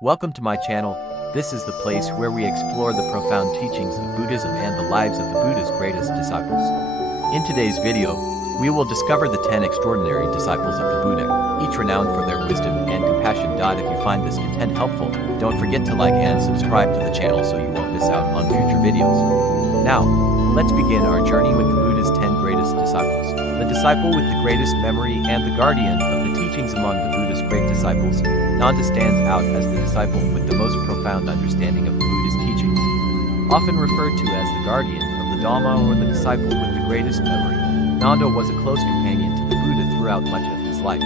Welcome to my channel. This is the place where we explore the profound teachings of Buddhism and the lives of the Buddha's greatest disciples. In today's video, we will discover the 10 extraordinary disciples of the Buddha, each renowned for their wisdom and compassion. If you find this content helpful, don't forget to like and subscribe to the channel so you won't miss out on future videos. Now, let's begin our journey with the Buddha's 10 greatest disciples. The disciple with the greatest memory and the guardian of the teachings among the Buddha's great disciples, Nanda stands out as the disciple with the most profound understanding of the Buddha's teachings. Often referred to as the guardian of the Dharma or the disciple with the greatest memory, Nanda was a close companion to the Buddha throughout much of his life.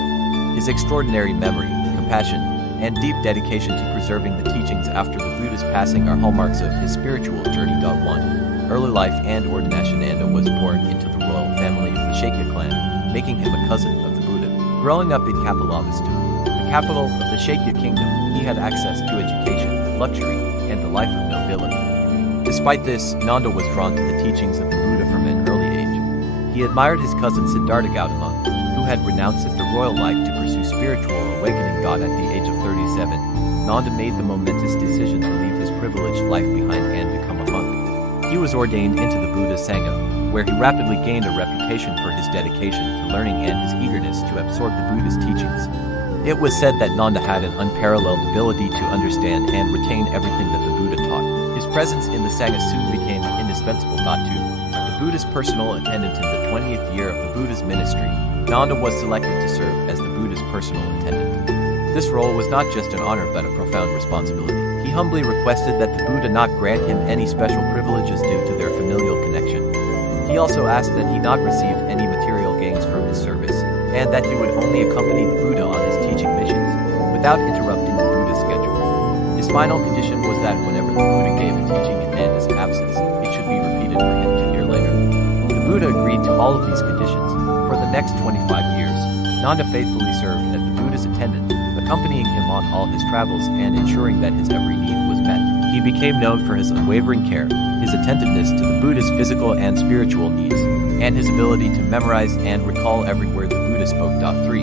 His extraordinary memory, compassion, and deep dedication to preserving the teachings after the Buddha's passing are hallmarks of his spiritual journey. 1. Early life and ordination. Nanda was born into the royal family of the Shakya clan, making him a cousin of the Buddha. Growing up in Kapilavastu, the capital of the Shakya kingdom, he had access to education, luxury, and the life of nobility. Despite this, Nanda was drawn to the teachings of the Buddha from an early age. He admired his cousin Siddhartha Gautama, who had renounced the royal life to pursue spiritual awakening. At the age of 37, Nanda made the momentous decision to leave his privileged life behind and become a monk. He was ordained into the Buddha's Sangha, where he rapidly gained a reputation for his dedication to learning and his eagerness to absorb the Buddha's teachings. It was said that Nanda had an unparalleled ability to understand and retain everything that the Buddha taught. His presence in the Sangha soon became indispensable. 2. The Buddha's personal attendant. In the 20th year of the Buddha's ministry, Nanda was selected to serve as the Buddha's personal attendant. This role was not just an honor but a profound responsibility. He humbly requested that the Buddha not grant him any special privileges due to their familial connection. He also asked that he not receive any material gains from his service, and that he would only accompany the Buddha on his teaching missions, without interrupting the Buddha's schedule. His final condition was that whenever the Buddha gave a teaching in Nanda's absence, it should be repeated for him to hear later. The Buddha agreed to all of these conditions. For the next 25 years, Nanda faithfully served as the Buddha's attendant, accompanying him on all his travels and ensuring that his every need was met. He became known for his unwavering care, his attentiveness to the Buddha's physical and spiritual needs, and his ability to memorize and recall every word the Buddha spoke. 3.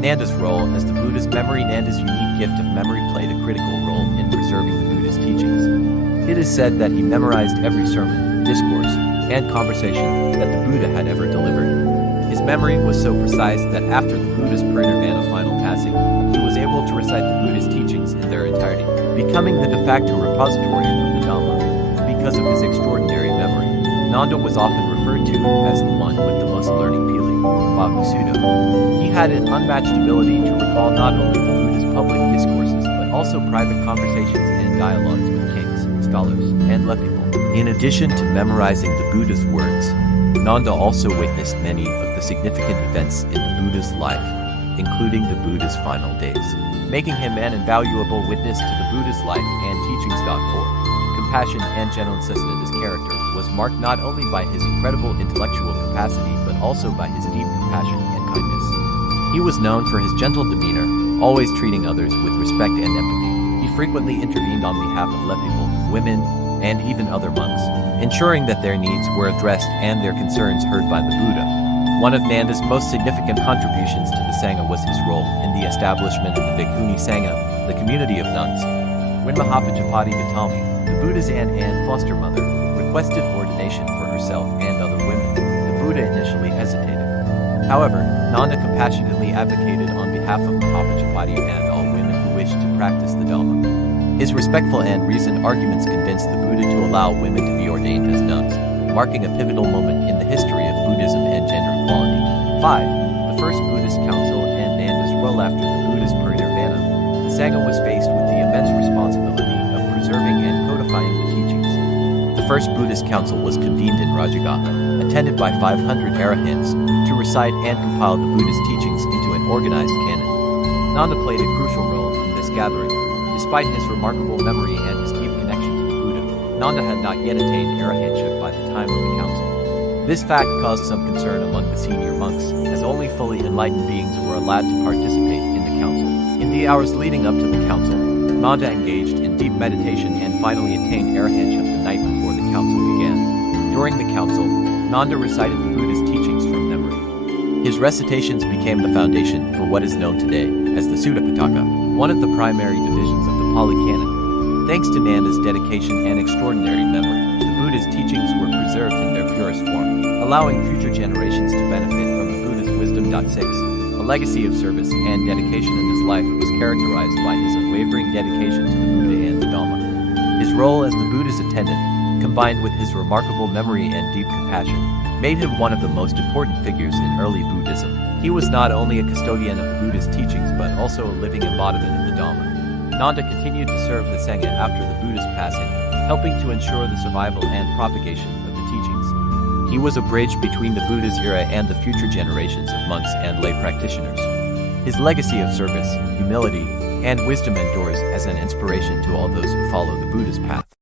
Nanda's role as the Buddha's memory. Nanda's unique gift of memory played a critical role in preserving the Buddha's teachings. It is said that he memorized every sermon, discourse, and conversation that the Buddha had ever delivered. His memory was so precise that after the Buddha's parinirvana final passing, he was able to recite the Buddha's teachings in their entirety, becoming the de facto repository of the Dhamma. Because of his extraordinary memory, Nanda was often referred to as the one with the most learning feeling, Bahusudo. He had an unmatched ability to recall not only the Buddha's public discourses but also private conversations and dialogues with kings, scholars, and lay people. In addition to memorizing the Buddha's words, Nanda also witnessed many of the significant events in the Buddha's life, including the Buddha's final days, making him an invaluable witness to the Buddha's life and teachings. 4. Compassion and gentleness. Nanda's character was marked not only by his incredible intellectual capacity but also by his deep compassion and kindness. He was known for his gentle demeanor, always treating others with respect and empathy. He frequently intervened on behalf of lay people, women, and even other monks, ensuring that their needs were addressed and their concerns heard by the Buddha. One of Nanda's most significant contributions to the Sangha was his role in the establishment of the Bhikkhuni Sangha, the community of nuns. When Mahapajapati Gautami, the Buddha's aunt and foster mother, requested ordination for herself and other women, the Buddha initially hesitated. However, Nanda compassionately advocated on behalf of Mahapajapati and all women who wished to practice the Dhamma. His respectful and reasoned arguments convinced the Buddha to allow women to be ordained as nuns, marking a pivotal moment in the history of Buddhism and gender equality. 5. The First Buddhist Council and Nanda's role. After the Buddha's parinirvana, the Sangha was faced with the immense responsibility of preserving and codifying the teachings. The First Buddhist Council was convened in Rajagaha, attended by 500 arahants, to recite and compile the Buddha's teachings into an organized canon. Nanda played a crucial role in this gathering. Despite his remarkable memory and his deep connection to the Buddha, Nanda had not yet attained arahantship by the time of the council. This fact caused some concern among the senior monks, as only fully enlightened beings were allowed to participate in the council. In the hours leading up to the council, Nanda engaged in deep meditation and finally attained arahantship the night before the council began. During the council, Nanda recited the Buddha's teachings from memory. His recitations became the foundation for what is known today as the Sutta Pitaka, one of the primary divisions of the Pali Canon. Thanks to Nanda's dedication and extraordinary memory, the Buddha's teachings were preserved in their purest form, allowing future generations to benefit from the Buddha's wisdom. 6. A legacy of service and dedication in his life was characterized by his unwavering dedication to the Buddha and the Dhamma. His role as the Buddha's attendant, combined with his remarkable memory and deep compassion, made him one of the most important figures in early Buddhism. He was not only a custodian of the Buddha's teachings but also a living embodiment of the Dhamma. Nanda continued to serve the Sangha after the Buddha's passing, helping to ensure the survival and propagation of the teachings. He was a bridge between the Buddha's era and the future generations of monks and lay practitioners. His legacy of service, humility, and wisdom endures as an inspiration to all those who follow the Buddha's path.